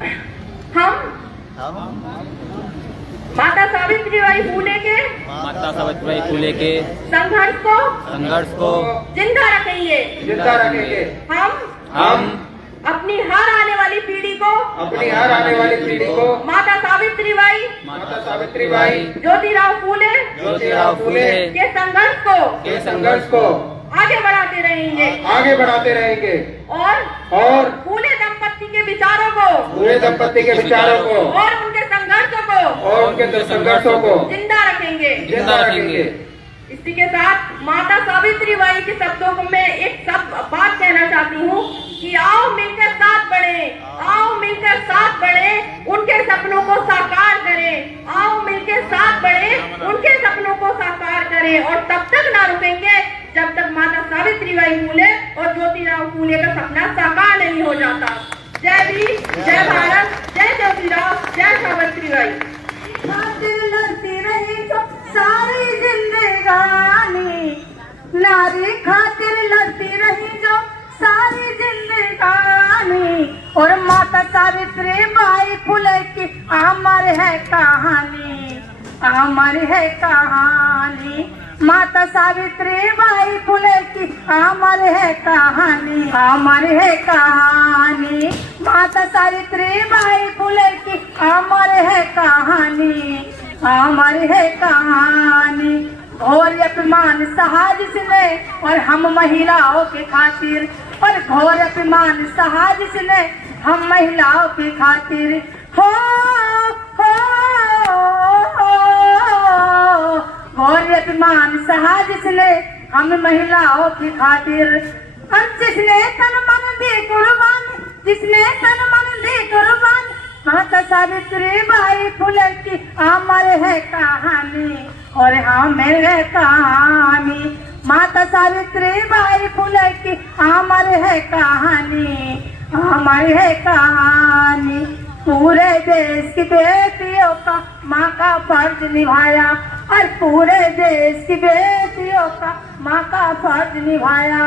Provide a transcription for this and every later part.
हम माता सावित्रीबाई फूले के संघर्ष को जिंदा रखेंगे। हम अपनी हर आने वाली पीढ़ी को माता सावित्रीबाई ज्योतिराव फूले के संघर्ष को आगे बढ़ाते रहेंगे और फूले दंपत्ति के विचारों को और उनके संघर्षों को जिंदा रखेंगे। इसी के साथ माता सावित्रीबाई के शब्दों को मैं एक बात कहना चाहती हूँ कि आओ मिलकर साथ बढ़े, उनके सपनों को साकार करें। आओ मिलकर साथ बढ़े, उनके सपनों को साकार करें। और तब तक ना रुकेंगे जब तक माता सावित्रीबाई फूले और ज्योतिराव फूले का सपना साकार नहीं हो जाता। जय भीम, जय भारत, जय ज्योतिराव, जय सावित्रीबाई। सारी जिंदगानी नारी खातिर लड़ती रही जो सारी जिंदगानी। और माता सावित्रीबाई फुले की अमर है कहानी। माता सावित्रीबाई फुले की अमर है कहानी। माता सावित्रीबाई फुले की अमर है कहानी। घोर अपमान सहा जिसने और हम महिलाओं के खातिर, और घोर अपमान सहा जिसने हम महिलाओं के खातिर। घोर अपमान सहा जिसने हम महिलाओं की खातिर। और जिसने तन मन दे कुर्बान, माता सावित्रीबाई फुले की अमर है कहानी। और हमें है कहानी माता सावित्रीबाई फुले की अमर है कहानी। पूरे देश की बेटियों का माँ का फर्ज निभाया, और पूरे देश की बेटियों का माँ का फर्ज निभाया।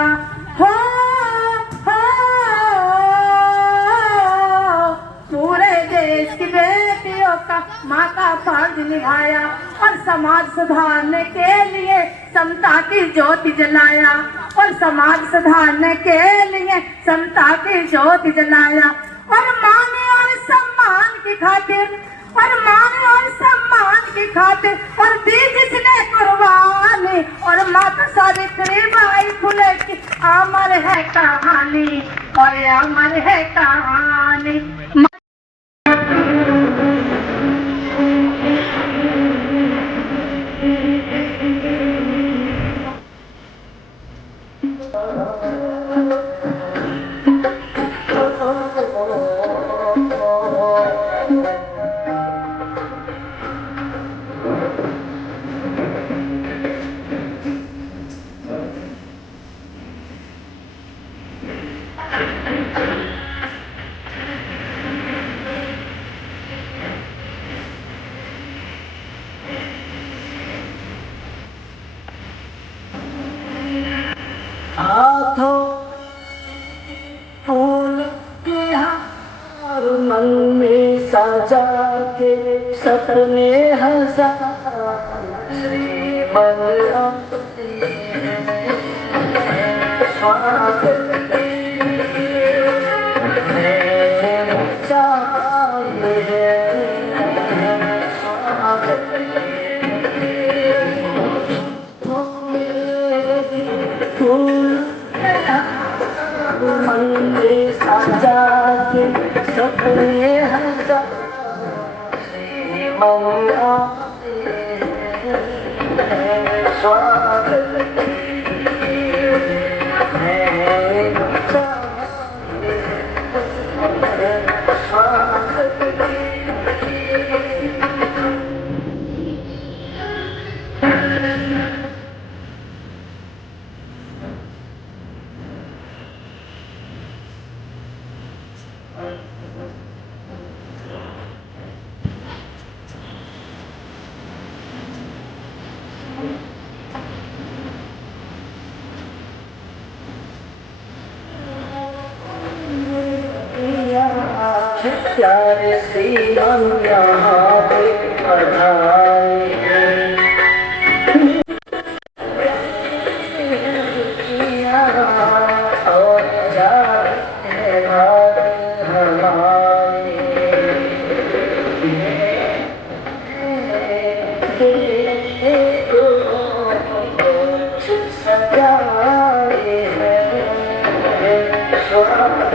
पूरे देश की बेटियों का माँ का फर्ज निभाया। और समाज सुधारने के लिए समता की ज्योति जलाया। और समाज सुधारने के लिए समता की ज्योति जलाया। और मान और सम्मान की खातिर, और दी जिसने कुर्बानी। और माता सावित्रीबाई फुले की अमर है कहानी। हाथों फूल के हार मन में सजा के सपने हजार सपने हजार प्यारे श्रीमान यहाँ पे पधारे और जाते भाग हमारे सजाए हैं स्वागत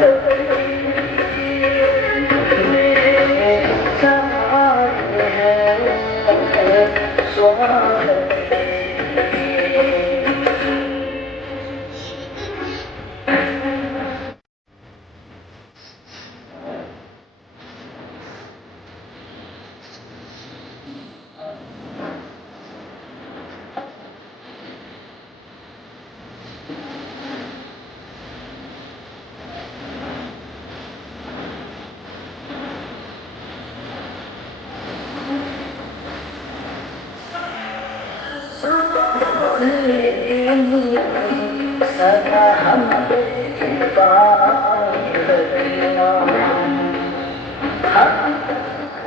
सदा हम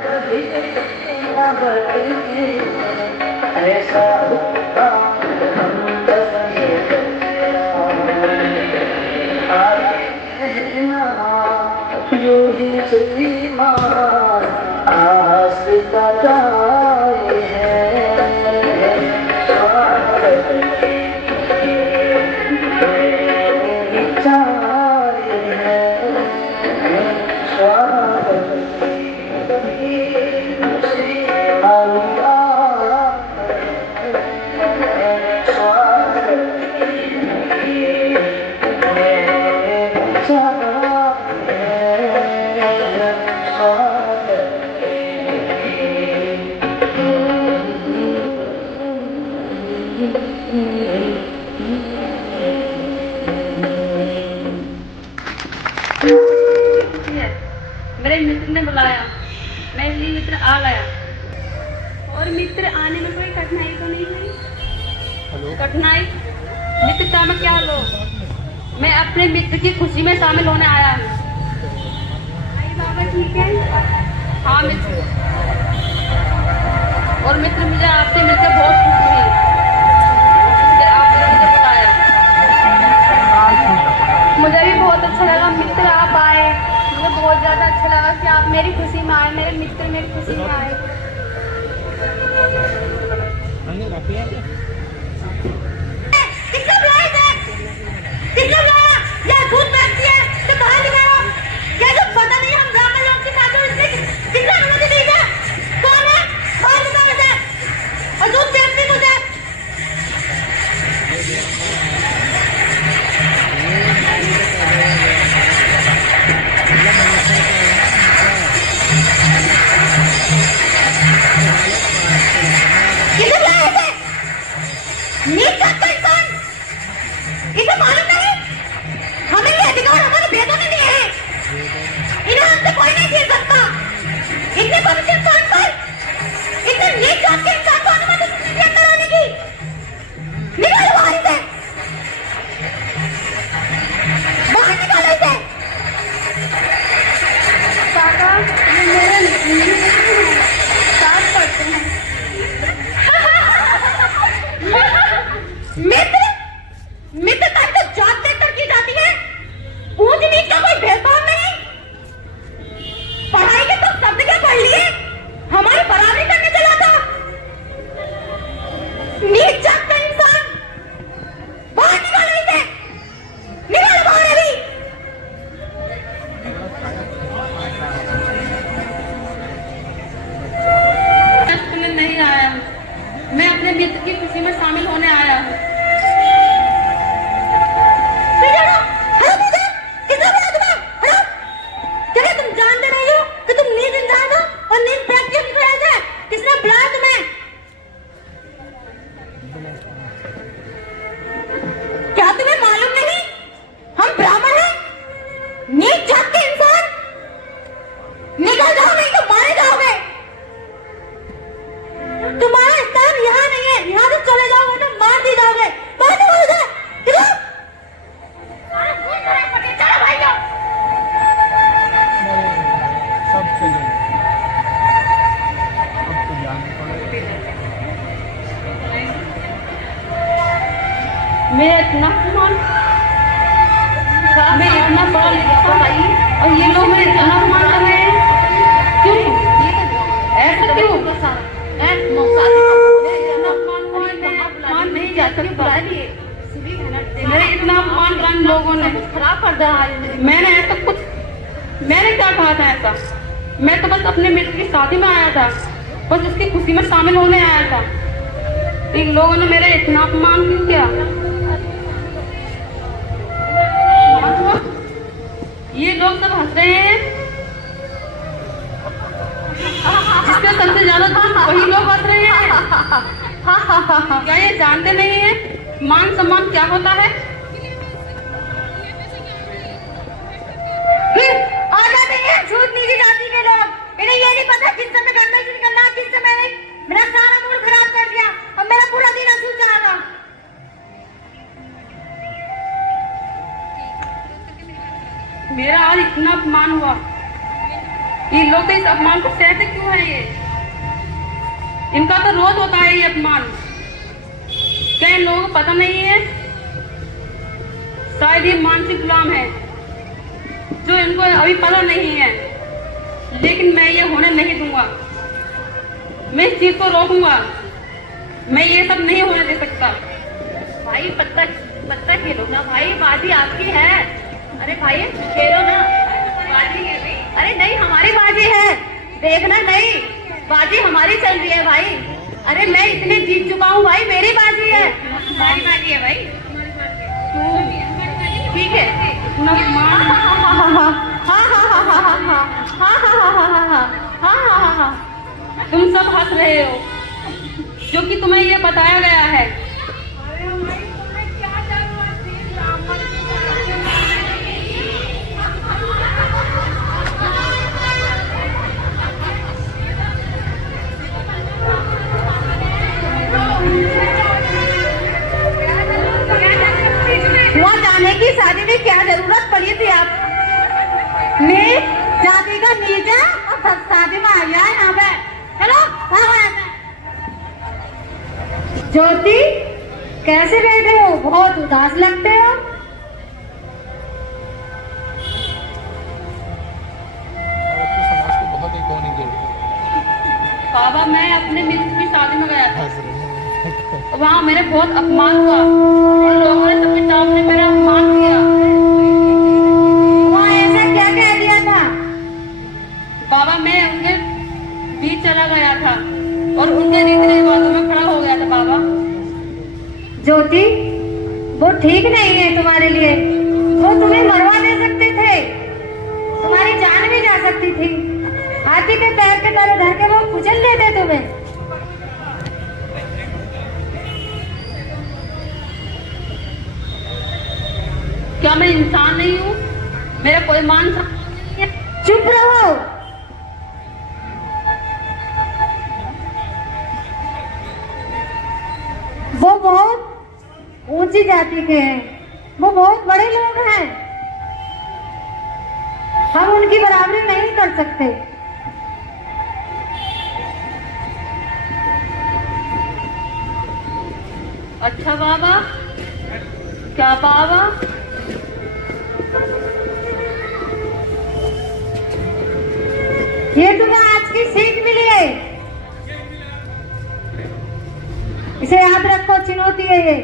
कभी न बदले ऐसा होता हम यू ही श्रीमान आश्रित जाए हैं स्वागत मेरे मित्र ने बुलाया, मेरे लिए मित्र आ गया। और मित्र आने में कोई कठिनाई तो नहीं हुई? कठिनाई मित्रता में क्या लो, मैं अपने मित्र की खुशी में शामिल होने आया हूँ। बाबा ठीक है? हाँ मित्र। और मित्र मुझे आपसे मिलकर बहुत खुशी हुई, इसलिए आपने मुझे बुलाया। मुझे भी बहुत अच्छा लगा मित्र आप आए, मुझे बहुत ज़्यादा अच्छा लगा कि आप मेरी खुशी में आए, मेरे मित्र मेरी खुशी में आए। इसे मालूम नहीं है मैंने ऐसा कुछ, मैंने क्या कहा था ऐसा? मैं तो बस अपने मित्र की शादी में आया था, बस उसकी खुशी में शामिल होने आया था। इन लोगों ने मेरा इतना अपमान क्यों किया? ये लोग सब हंस रहे हैं, जिसका सबसे ज्यादा था वही लोग हंस रहे हैं। क्या ये जानते नहीं है मान सम्मान क्या होता है? आजा नहीं है झूठ नीची जाति के लोग, इन्हें ये नहीं पता किस समय करना है, किस करना किस समय नहीं। मेरा सारा मूड खराब कर दिया, अब मेरा पूरा दिन असूल जाएगा। मेरा आज इतना अपमान हुआ, ये लोग तो इस अपमान को सहते क्यों है? ये इनका तो रोज होता है ये अपमान। क्या इन लोगों को पता नहीं है? शायद ये मानसिक गुलाम है जो इनको अभी पता नहीं है, लेकिन मैं ये होने नहीं दूंगा। मैं इस चीज को रोकूंगा, मैं ये सब नहीं होने दे सकता। भाई पत्ता खेलो ना भाई, बाजी आपकी है। अरे भाई खेलो ना, बाजी है भाई। अरे नहीं हमारी बाजी है, देखना नहीं, बाजी हमारी चल रही है भाई। अरे मैं इतने जीत चुका हूँ भाई, मेरी बाजी है। हमारी बाजी है भाई, ठीक है। तुम सब हंस रहे हो क्योंकि तुम्हें ये बताया गया है। वहाँ जाने की शादी में क्या जरूरत पड़ी थी आप? नीच जाति का नीच है और शादी में आ गया है यहाँ पे। चलो ज्योति कैसे बैठे हो? बहुत उदास लगते हो। बाबा मैं अपने मित्र की शादी में गया था, वहाँ मेरे बहुत अपमान हुआ और लोगों ने सबके सामने मेरा अपमान किया। वहाँ ऐसा क्या कह दिया था? बाबा मैं उनके बीच चला गया था और उनके रीति रिवाजों में खड़ा हो गया था। बाबा ज्योति वो ठीक नहीं है तुम्हारे लिए, वो तुम्हें मरवा दे सकते थे, तुम्हारी जान भी जा सकती थी। हाथी के पैर के तरह धर के वो कुचल देते तुम्हें। क्या मैं इंसान नहीं हूँ? मेरा कोई मान सम्मान नहीं है? चुप रहो। वो बहुत ऊंची जाति के हैं, वो बहुत बड़े लोग हैं, हम उनकी बराबरी नहीं कर सकते। अच्छा बाबा, क्या बाबा? ये तुम्हें आज की सीख मिली है, इसे याद रखो, चुनौती है ये।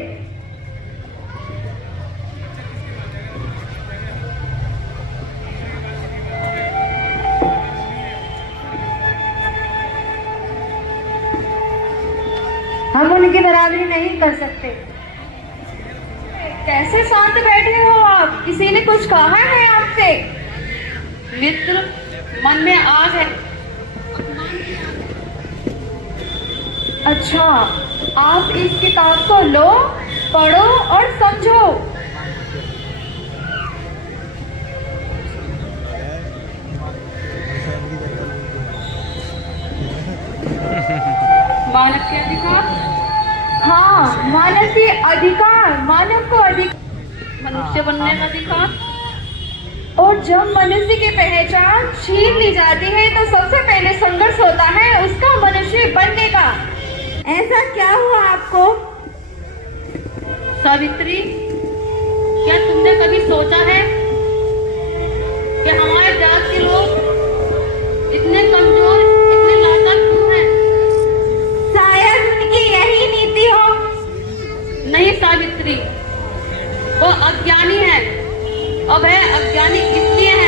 हम उनकी बराबरी नहीं कर सकते। कैसे शांत बैठे हो आप? किसी ने कुछ कहा है आपसे? मित्र मन में आग है। अच्छा, आप इस किताब को लो, पढ़ो और समझो। मानव के अधिकार, हाँ, मानव के अधिकार, मानव को मनुष्य बनने का अधिकार। और जब मनुष्य की पहचान छीन ली जाती है तो सबसे पहले संघर्ष होता है उसका मनुष्य बनने का। ऐसा क्या हुआ आपको? सावित्री, क्या तुमने कभी सोचा है कि हमारे जात के लोग इतने कमजोर, इतने लाचार क्यों हैं? शायद उनकी यही नीति हो। नहीं सावित्री, वो अज्ञानी है और वह अज्ञानी इसलिए